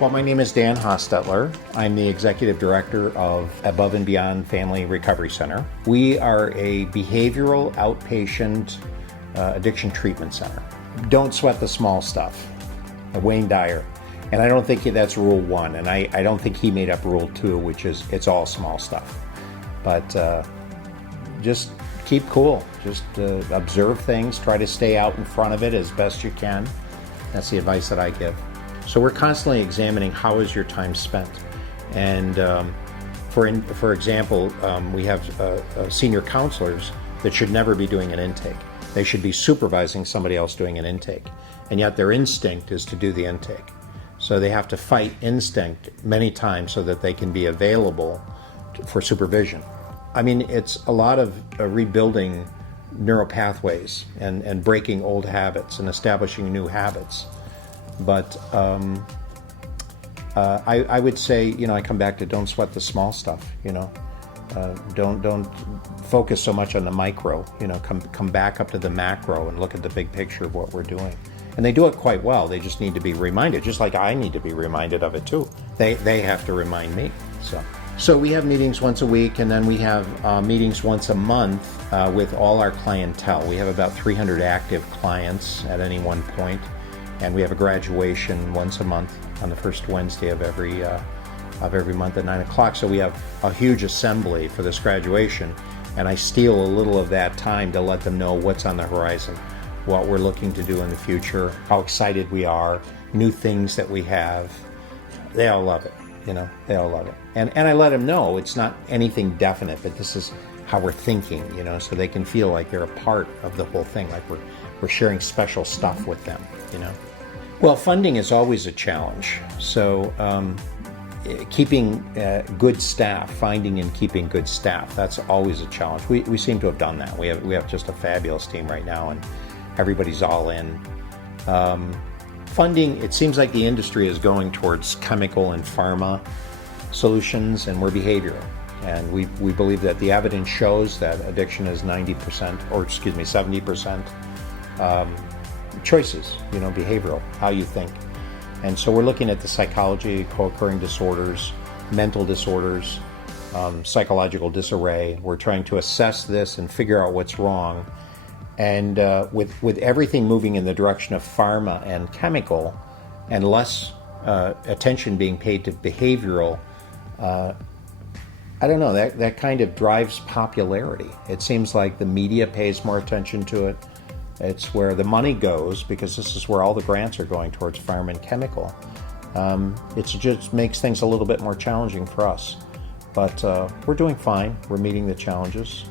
Well, my name is Dan Hostetler. I'm the Executive Director of Above and Beyond Family Recovery Center. We are a behavioral outpatient addiction treatment center. Don't sweat the small stuff. Wayne Dyer. And I don't think that's rule one, and I don't think he made up rule two, which is it's all small stuff. But just keep cool. Just observe things. Try to stay out in front of it as best you can. That's the advice that I give. So we're constantly examining how is your time spent. And for example, we have senior counselors that should never be doing an intake. They should be supervising somebody else doing an intake. And yet their instinct is to do the intake. So they have to fight instinct many times so that they can be available for supervision. I mean, it's a lot of rebuilding neural pathways and breaking old habits and establishing new habits. But I would say, I come back to don't sweat the small stuff, Don't focus so much on the micro, come back up to the macro and look at the big picture of what we're doing. And they do it quite well. They just need to be reminded, just like I need to be reminded of it too. They have to remind me. So we have meetings once a week, and then we have meetings once a month with all our clientele. We have about 300 active clients at any one point, and we have a graduation once a month on the first Wednesday of every month at 9 o'clock. So we have a huge assembly for this graduation, and I steal a little of that time to let them know what's on the horizon, what we're looking to do in the future, how excited we are, new things that we have. They all love it, they all love it. And I let them know it's not anything definite, but this is how we're thinking, so they can feel like they're a part of the whole thing, like we're sharing special stuff with them, Well, funding is always a challenge. So keeping good staff, finding and keeping good staff, that's always a challenge. We seem to have done that. We have just a fabulous team right now, and everybody's all in. Funding, it seems like the industry is going towards chemical and pharma solutions, and we're behavioral. And we believe that the evidence shows that addiction is 70% choices, behavioral, how you think. And so we're looking at the psychology, co-occurring disorders, mental disorders, psychological disarray. We're trying to assess this and figure out what's wrong. And with everything moving in the direction of pharma and chemical, and less attention being paid to behavioral, I don't know, that kind of drives popularity. It seems like the media pays more attention to it. It's where the money goes, because this is where all the grants are going towards pharma and chemical. It just makes things a little bit more challenging for us. But we're doing fine. We're meeting the challenges.